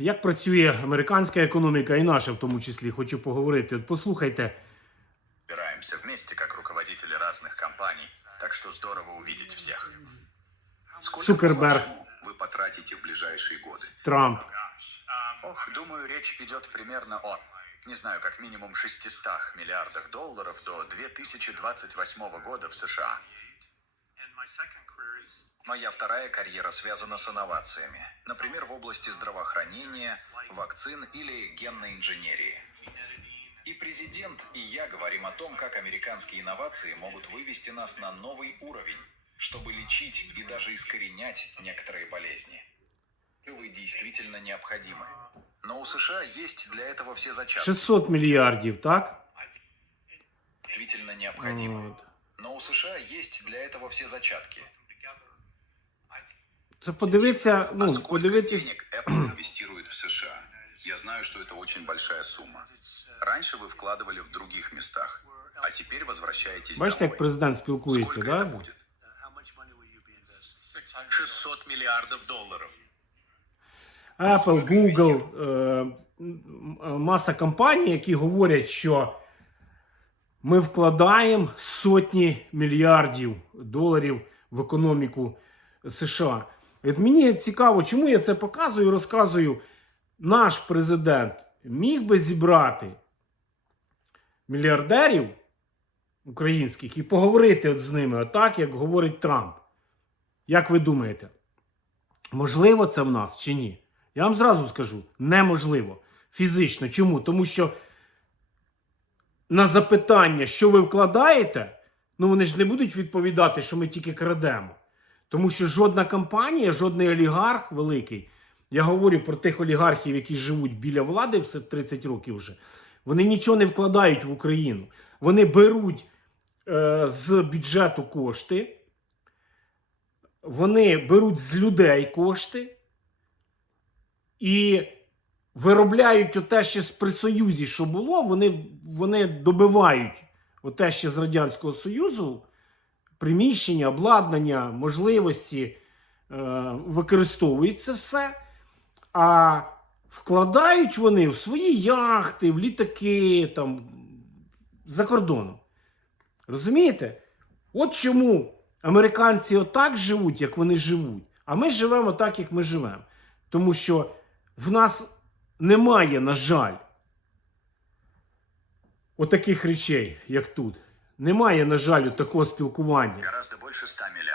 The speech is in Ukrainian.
як працює американська економіка і наша в тому числі. Хочу поговорити. От послухайте, Собираемся вместе как руководители разных компаний, так что здорово увидеть всех. Сколько, Цукерберг. по-вашему, вы потратите в ближайшие годы? Трамп. Ох, думаю, речь идет примерно о, не знаю, как минимум 600 миллиардах долларов до 2028 года в США. Моя вторая карьера связана с инновациями. Например, в области здравоохранения, вакцин или генной инженерии. И президент, и я говорим о том, как американские инновации могут вывести нас на новый уровень, чтобы лечить и даже искоренять некоторые болезни. Вы действительно необходимы. Но у США есть для этого все зачатки. 600 мільярдів, так? Действительно необходимы. От. Но у США есть для этого все зачатки. Це подивитися, а ну, сколько подивитись. денег Apple инвестирует в США? Я знаю, что это очень большая сумма. Раньше вы вкладывали в других местах, а теперь возвращаетесь Бачите, як домой. президент спілкується, Сколько да? это будет? 600 миллиардов долларов. Apple, Google, е, м- маса компаній, які говорять, що ми вкладаємо сотні мільярдів доларів в економіку США. От мені цікаво, чому я це показую і розказую. Наш президент міг би зібрати мільярдерів українських і поговорити от з ними, отак, як говорить Трамп. Як ви думаєте, можливо це в нас чи ні? Я вам зразу скажу: неможливо. Фізично. Чому? Тому що на запитання, що ви вкладаєте, ну вони ж не будуть відповідати, що ми тільки крадемо. Тому що жодна компанія, жодний олігарх великий, я говорю про тих олігархів, які живуть біля влади все 30 років вже, вони нічого не вкладають в Україну. Вони беруть е, з бюджету кошти, вони беруть з людей кошти і виробляють оте ще з при Союзі, що було, вони, вони добивають оте ще з Радянського Союзу приміщення, обладнання, можливості, е, використовують це все, а вкладають вони в свої яхти, в літаки там, за кордоном. Розумієте? От чому американці отак живуть, як вони живуть, а ми живемо так, як ми живемо. Тому що в нас немає, на жаль, отаких речей, як тут. Немає, на жаль, такого спілкування. Гораздо більше 100 миллиардов.